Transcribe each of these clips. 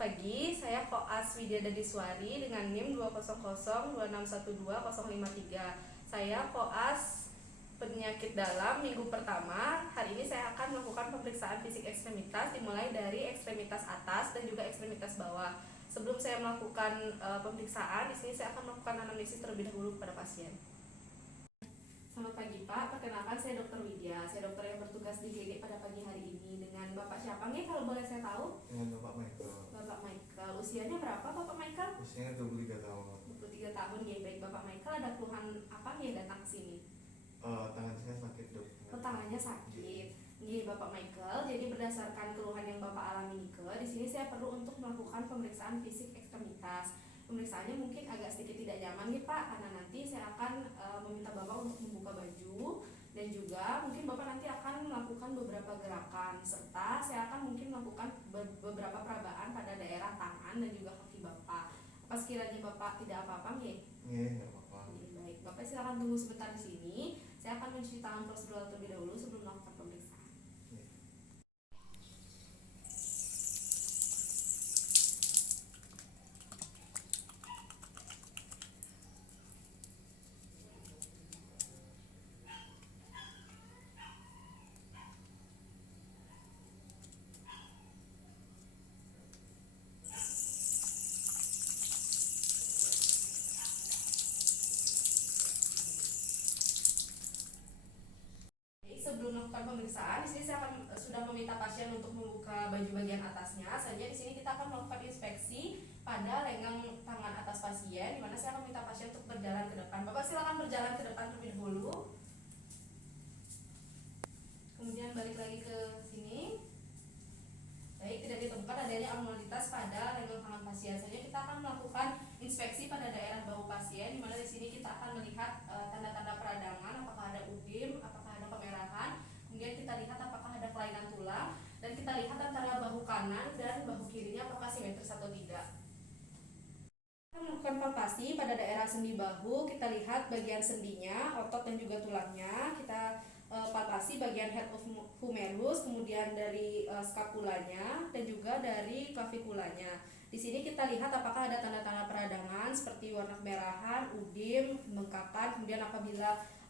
Selamat pagi, saya Koas Widya Dadiswari dengan NIM 20026120053. Saya Koas penyakit dalam minggu pertama. Hari ini saya akan melakukan pemeriksaan fisik ekstremitas dimulai dari ekstremitas atas dan juga ekstremitas bawah. Sebelum saya melakukan pemeriksaan, di sini saya akan melakukan anamnesis terlebih dahulu kepada pasien. Selamat pagi Pak, perkenalkan saya Dr. Widya. Saya dokter yang bertugas di klinik pada pagi hari ini. Dengan Bapak siapa nih kalau boleh saya tahu? Dengan Bapak Michael. Bapak Michael, usianya berapa Bapak Michael? Usianya 23 tahun. 23 tahun, ya baik. Bapak Michael ada keluhan apa nih datang ke sini? Tangan saya sakit dok. Tangannya sakit. Nih Bapak Michael, jadi berdasarkan keluhan yang Bapak alami di sini saya perlu untuk melakukan pemeriksaan fisik ekstremitas. Pemeriksaannya mungkin agak sedikit tidak nyaman nih Pak, karena nanti saya akan meminta Bapak untuk membuka baju dan juga mungkin Bapak nanti akan melakukan beberapa gerakan serta saya akan mungkin melakukan beberapa perabaan pada daerah tangan dan juga kaki Bapak. Apa sekiranya Bapak tidak apa-apa nih? Iya, nggak apa-apa. Baik, Bapak silakan tunggu sebentar di sini. Saya akan mencuci tangan prosedural terlebih dahulu sebelum melakukan pemeriksaan. Iya. Sebelum melakukan pemeriksaan, di sini saya akan sudah meminta pasien untuk membuka baju bagian atasnya. Saja di sini kita akan melakukan inspeksi pada lengan tangan atas pasien, di mana saya akan minta pasien untuk berjalan ke depan. Bapak silakan berjalan ke depan terlebih dahulu. Kemudian balik lagi ke sini. Baik, tidak ditemukan adanya abnormalitas pada lengan tangan pasien. Saja kita akan melakukan inspeksi pada daerah bahu pasien, di mana di sini kita akan melihat tanda-tanda peradangan, apakah ada udim, apakah ada kemerahan. Kemudian kita lihat apakah ada kelainan tulang dan kita lihat antara bahu kanan dan bahu kirinya apakah simetris atau tidak. Kita melakukan palpasi pada daerah sendi bahu, kita lihat bagian sendinya, otot dan juga tulangnya. Kita palpasi bagian head of humerus, kemudian dari skapulanya dan juga dari claviculanya. Di sini kita lihat apakah ada tanda-tanda peradangan seperti warna kemerahan, udim, bengkakan, kemudian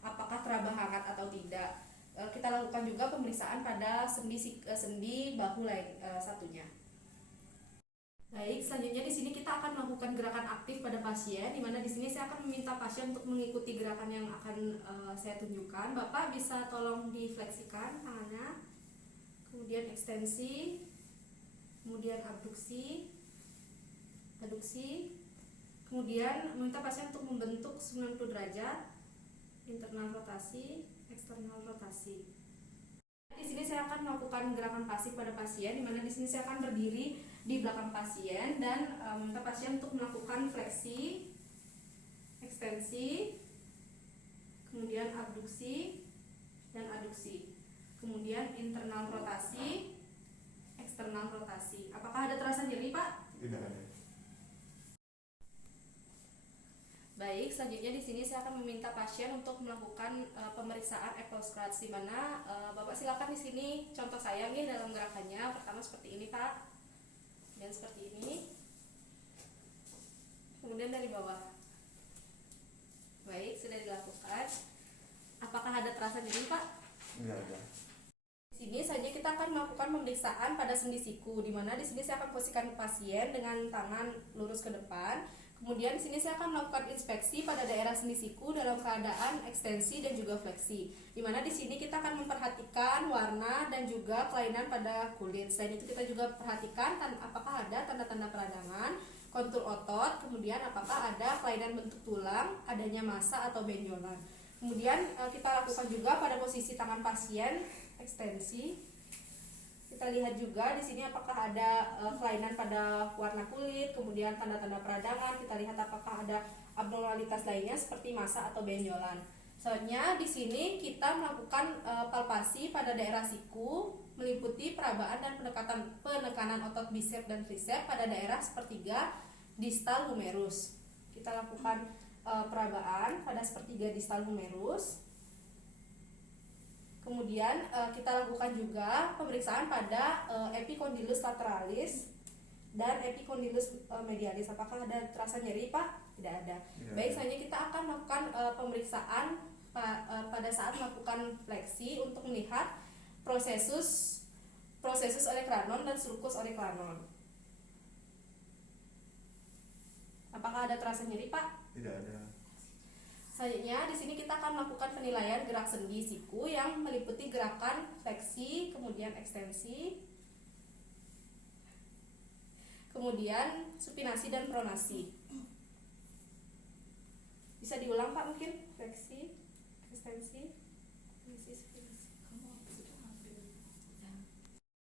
apakah teraba hangat atau tidak. Kita lakukan juga pemeriksaan pada sendi bahu lain satunya. Baik, selanjutnya di sini kita akan melakukan gerakan aktif pada pasien, di mana di sini saya akan meminta pasien untuk mengikuti gerakan yang akan saya tunjukkan. Bapak bisa tolong difleksikan tangannya, kemudian ekstensi, kemudian abduksi, kemudian meminta pasien untuk membentuk 90 derajat, internal rotasi, eksternal rotasi. Di sini saya akan melakukan gerakan pasif pada pasien, di mana di sini saya akan berdiri di belakang pasien dan meminta pasien untuk melakukan fleksi, ekstensi, kemudian abduksi dan aduksi, kemudian internal rotasi, eksternal rotasi. Apakah ada terasa nyeri, Pak? Tidak ada. Baik, selanjutnya di sini saya akan meminta pasien untuk melakukan pemeriksaan apple scratch, di mana Bapak silakan di sini contoh saya nih dalam gerakannya. Pertama seperti ini, Pak. Dan seperti ini. Kemudian dari bawah. Baik, sudah dilakukan. Apakah ada terasa nyeri, Pak? Tidak ada. Di sini saja kita akan melakukan pemeriksaan pada sendi siku, di mana di sini saya akan posisikan pasien dengan tangan lurus ke depan. Kemudian di sini saya akan melakukan inspeksi pada daerah sendi siku dalam keadaan ekstensi dan juga fleksi. Di mana di sini kita akan memperhatikan warna dan juga kelainan pada kulit. Selain itu kita juga perhatikan apakah ada tanda-tanda peradangan, kontur otot, kemudian apakah ada kelainan bentuk tulang, adanya massa atau benjolan. Kemudian kita lakukan juga pada posisi tangan pasien ekstensi. Kita lihat juga di sini apakah ada kelainan pada warna kulit, kemudian tanda-tanda peradangan. Kita lihat apakah ada abnormalitas lainnya seperti massa atau benjolan. Selanjutnya di sini kita melakukan palpasi pada daerah siku, meliputi perabaan dan penekanan otot bicep dan tricep pada daerah sepertiga distal humerus. Kita lakukan perabaan pada sepertiga distal humerus. Kemudian kita lakukan juga pemeriksaan pada epicondylus lateralis dan dan epicondylus medialis. Apakah ada terasa nyeri, Pak? Tidak ada. Tidak Baik, ada. selanjutnya kita akan melakukan pemeriksaan pada saat melakukan fleksi untuk melihat prosesus olecranon dan sulcus olecranon. Apakah ada terasa nyeri, Pak? Tidak ada. Selanjutnya di sini kita akan melakukan penilaian gerak sendi siku yang meliputi gerakan fleksi, kemudian ekstensi, kemudian supinasi dan pronasi. Bisa diulang, Pak, mungkin? Fleksi, ekstensi, supinasi.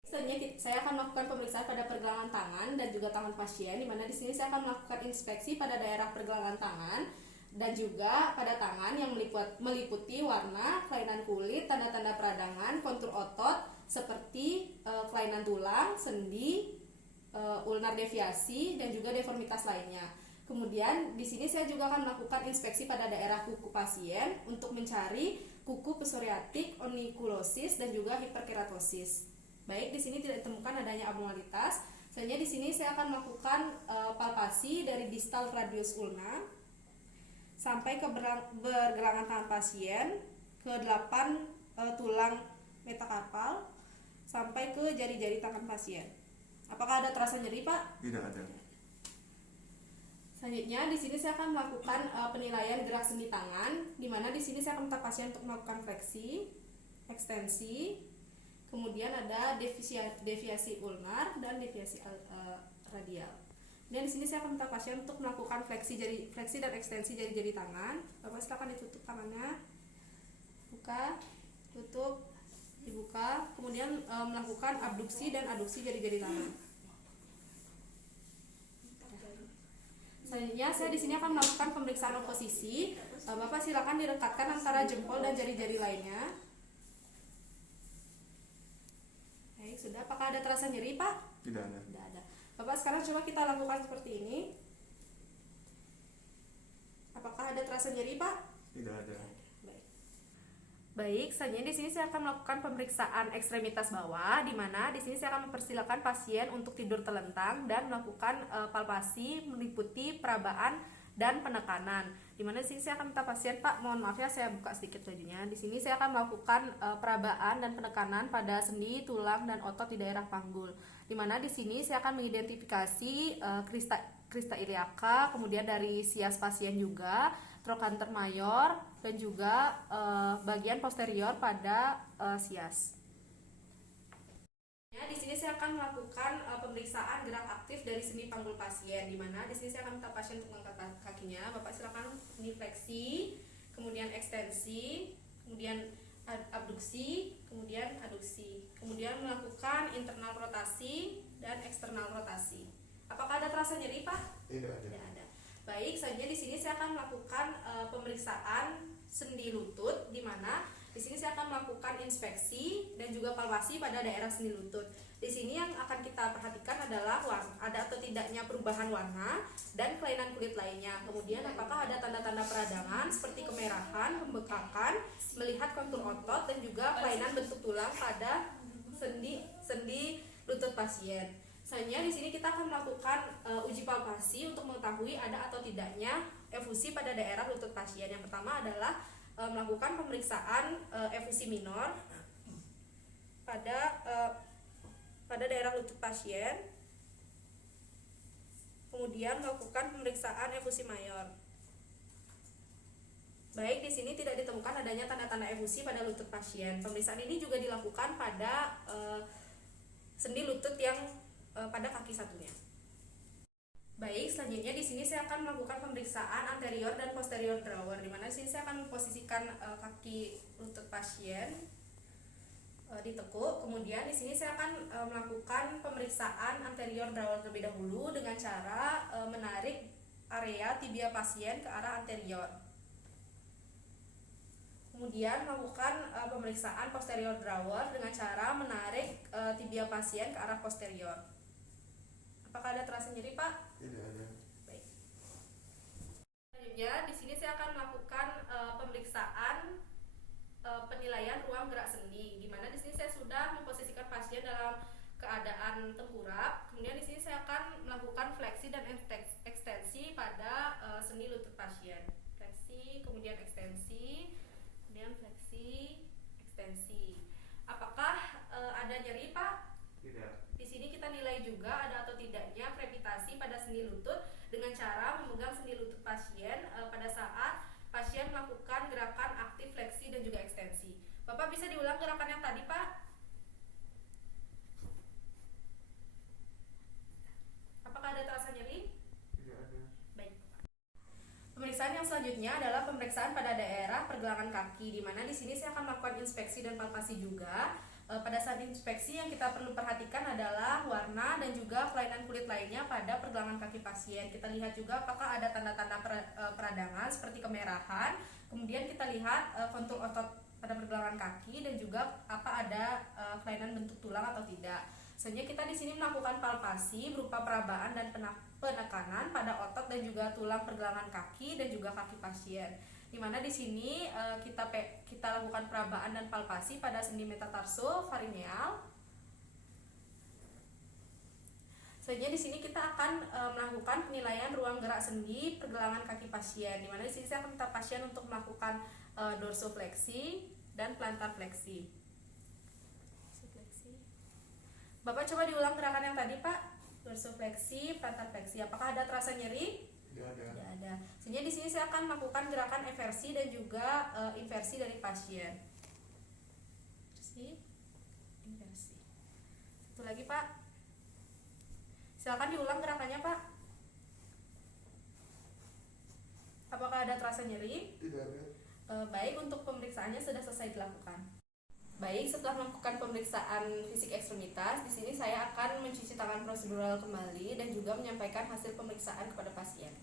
Selanjutnya saya akan melakukan pemeriksaan pada pergelangan tangan dan juga tangan pasien, di mana di sini saya akan melakukan inspeksi pada daerah pergelangan tangan dan juga pada tangan yang meliputi warna, kelainan kulit, tanda-tanda peradangan, kontur otot seperti kelainan tulang, sendi, ulnar deviasi dan juga deformitas lainnya. Kemudian di sini saya juga akan melakukan inspeksi pada daerah kuku pasien untuk mencari kuku psoriatik, onykulosis dan juga hiperkeratosis. Baik, di sini tidak ditemukan adanya abnormalitas. Selanjutnya di sini saya akan melakukan palpasi dari distal radius ulna sampai ke pergelangan tangan pasien, ke 8 tulang metakarpal sampai ke jari-jari tangan pasien. Apakah ada terasa nyeri, Pak? Tidak ada. Selanjutnya di sini saya akan melakukan penilaian gerak sendi tangan, di mana di sini saya akan minta pasien untuk melakukan fleksi, ekstensi, kemudian ada deviasi ulnar dan deviasi radial. Dan di sini saya akan minta pasien untuk melakukan fleksi dan ekstensi jari-jari tangan. Bapak silakan ditutup tangannya, buka, tutup, dibuka, kemudian melakukan abduksi dan aduksi jari-jari tangan. Selanjutnya saya di sini akan melakukan pemeriksaan posisi. Bapak silakan direkatkan antara jempol dan jari-jari lainnya. Baik, sudah. Apakah ada terasa nyeri, Pak? Tidak ada. Tidak ada. Bapak, sekarang coba kita lakukan seperti ini. Apakah ada terasa nyeri, Pak? Tidak ada. Baik, selanjutnya di sini saya akan melakukan pemeriksaan ekstremitas bawah, di mana di sini saya akan mempersilakan pasien untuk tidur telentang dan melakukan palpasi meliputi perabaan dan penekanan. Di mana di sini saya akan minta pasien, Pak, mohon maaf ya, saya buka sedikit bajunya. Di sini saya akan melakukan perabaan dan penekanan pada sendi, tulang dan otot di daerah panggul. Di mana di sini saya akan mengidentifikasi crista iliaca, kemudian dari sias pasien juga, trochanter mayor dan juga bagian posterior pada sias. Di sini saya akan melakukan pemeriksaan gerak aktif dari sendi panggul pasien, di mana di sini saya akan minta pasien untuk mengangkat kakinya. Bapak silakan ini fleksi, kemudian ekstensi, kemudian abduksi, kemudian aduksi, kemudian melakukan internal rotasi dan eksternal rotasi. Apakah ada terasa nyeri, Pak? Tidak ada. Tidak ada. Baik, selanjutnya di sini saya akan melakukan pemeriksaan sendi lutut, di mana di sini saya akan melakukan inspeksi dan juga palpasi pada daerah sendi lutut. Di sini yang akan kita perhatikan adalah ada atau tidaknya perubahan warna dan kelainan kulit lainnya. Kemudian apakah ada tanda-tanda peradangan seperti kemerahan, pembekakan, melihat kontur otot dan juga kelainan bentuk tulang pada sendi lutut pasien. Selanjutnya di sini kita akan melakukan uji palpasi untuk mengetahui ada atau tidaknya efusi pada daerah lutut pasien. Yang pertama adalah melakukan pemeriksaan efusi minor pada daerah lutut pasien, kemudian melakukan pemeriksaan efusi mayor. Baik, di sini tidak ditemukan adanya tanda-tanda efusi pada lutut pasien. Pemeriksaan ini juga dilakukan pada sendi lutut yang pada kaki satunya. Baik, selanjutnya di sini saya akan melakukan pemeriksaan anterior dan posterior drawer, di mana di sini saya akan memposisikan kaki lutut pasien ditekuk. Kemudian di sini saya akan melakukan pemeriksaan anterior drawer terlebih dahulu dengan cara menarik area tibia pasien ke arah anterior. Kemudian melakukan pemeriksaan posterior drawer dengan cara menarik tibia pasien ke arah posterior. Apakah ada terasa nyeri, Pak? Tidak ada. Baik. Selanjutnya di sini saya akan melakukan pemeriksaan penilaian ruang gerak sendi, di mana di sini saya sudah memposisikan pasien dalam keadaan tengkurap. Kemudian di sini saya akan pasien. Fleksi, kemudian ekstensi, kemudian fleksi, ekstensi. Apakah ada nyeri, Pak? Tidak. Di sini kita nilai juga ada atau tidaknya krepitasi pada sendi lutut dengan cara memegang sendi lutut pasien pada saat pasien melakukan gerakan aktif fleksi dan juga ekstensi. Bapak bisa diulang gerakan yang tadi, Pak? Apakah ada terasa nyeri? Tidak ada. Baik. Pemeriksaan yang selanjutnya adalah pemeriksaan pada daerah pergelangan kaki, di mana di sini saya akan melakukan inspeksi dan palpasi juga. Pada saat inspeksi yang kita perlu perhatikan adalah warna dan juga kelainan kulit lainnya pada pergelangan kaki pasien. Kita lihat juga apakah ada tanda-tanda peradangan seperti kemerahan. Kemudian kita lihat kontur otot pada pergelangan kaki dan juga apa ada kelainan bentuk tulang atau tidak. Selanjutnya kita di sini melakukan palpasi berupa perabaan dan penekanan pada otot dan juga tulang pergelangan kaki dan juga kaki pasien. Di mana di sini kita lakukan perabaan dan palpasi pada sendi metatarso-farineal. Selanjutnya di sini kita akan melakukan penilaian ruang gerak sendi pergelangan kaki pasien. Di mana di sini saya akan minta pasien untuk melakukan dorsofleksi dan plantar fleksi. Bapak coba diulang gerakan yang tadi, Pak. Dorsofleksi, plantar fleksi. Apakah ada terasa nyeri? Tidak ada. Tidak ada. Selanjutnya di sini saya akan melakukan gerakan eversi dan juga inversi dari pasien. Eversi, inversi. Satu lagi, Pak. Silakan diulang gerakannya, Pak. Apakah ada terasa nyeri? Tidak ada. Baik, untuk pemeriksaannya sudah selesai dilakukan. Baik, setelah melakukan pemeriksaan fisik ekstremitas, di sini saya akan mencuci tangan prosedural kembali dan juga menyampaikan hasil pemeriksaan kepada pasien.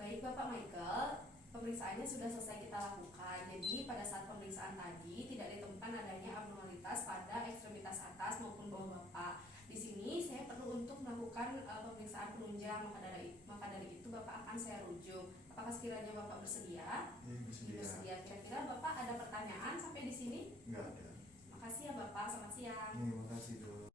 Baik Bapak Michael, pemeriksaannya sudah selesai kita lakukan. Jadi pada saat pemeriksaan tadi tidak ditemukan adanya abnormalitas pada ekstremitas atas maupun bawah Bapak. Di sini saya perlu untuk melakukan pemeriksaan penunjang, maka dari itu Bapak akan saya rujuk. Apakah sekiranya Bapak bersedia? Bersedia. Kira-kira Bapak ada pertanyaan sampai di sini? Enggak ada. Makasih ya Bapak, selamat siang. Terima kasih, Dok.